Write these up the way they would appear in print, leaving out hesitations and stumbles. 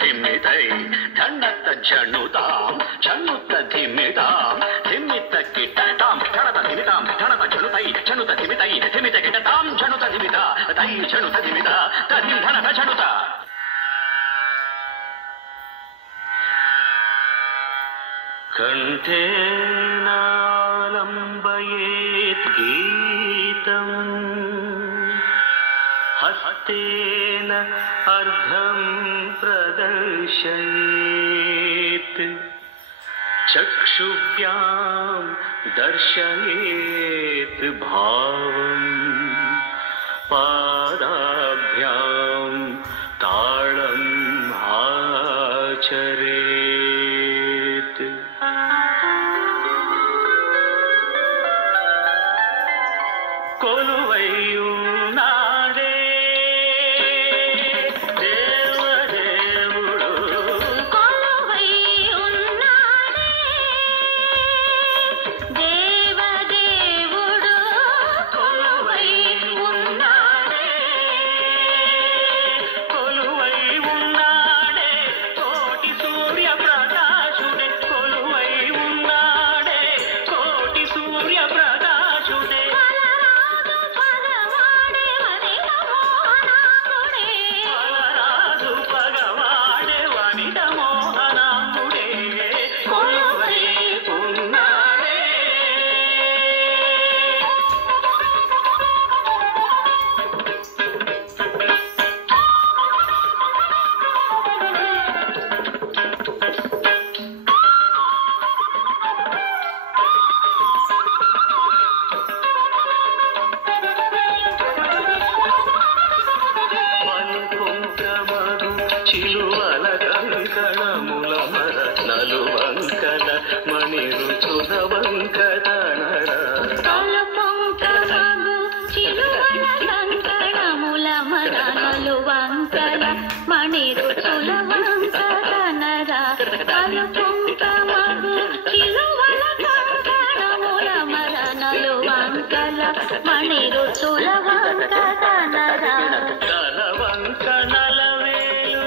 ధిమ్మితై ధన్నత జణుతాం జణుత ధిమ్మితాం ధిమ్మిత కిటతాం ధనత ధిమితాం ధనత జణుతై జణుత ధిమితై ధిమిత కిటతాం జణుత ధిమిత తై జణుత ధిమిత తధిం ధనత జణుత. కంఠే నాలంబయేత్ గీతం హస్తేన అర్ధం ప్రదర్శయేత్ చక్షుభ్యాం దర్శయేత్ భావం పాదాభ్యాం తాళం ఆచరేత్. కొలువై ఉన్నాడే దేవదేవుడు కొలువై ఉన్నాడే దేవదేవుడు కొలువై ఉన్నాడే కొలువై ఉన్నాడే కోటి సూర్య ప్రకాశుడే కొలువై ఉన్నాడే కోటి సూర్య ప్రకాశుడే. పలరాజు పగవాడే వనిత మోహనాంబుడే కొలువై ఉన్నాడే. వనుకుంకమను చిలువల కంకణముల మర నలువంకల మణిరుచుల వంకదనర తలపొంకమగు చిలువల కంకణముల మదనలు వంకల మణిరుచుల వంకదనర. తలపొంకమగు చిలువల కంకణముల మదనలు వంకల మణిరుచుల వంకదనర. తల వంకనల వేలు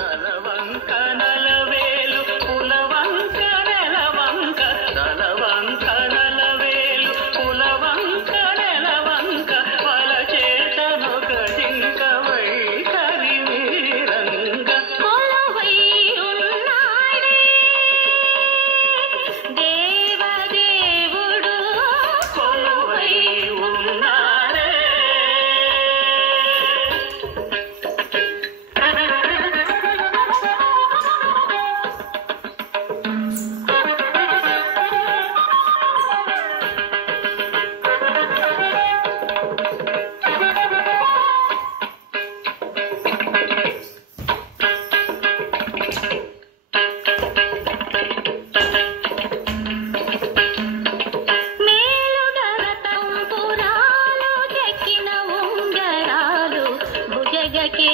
తల వంకనల వేలు పుల వంక నెల వంక తల వంకనల వేలు పుల వంక నెల వంక పల చేతనొక జింక వైఖరి వీరంగ. కొలువై ఉన్నాడే దేవదేవుడు కొలువై ఉన్నాడే మేలుగర తంపురాలు చెక్కిన ఉంగరాలు భుజగకే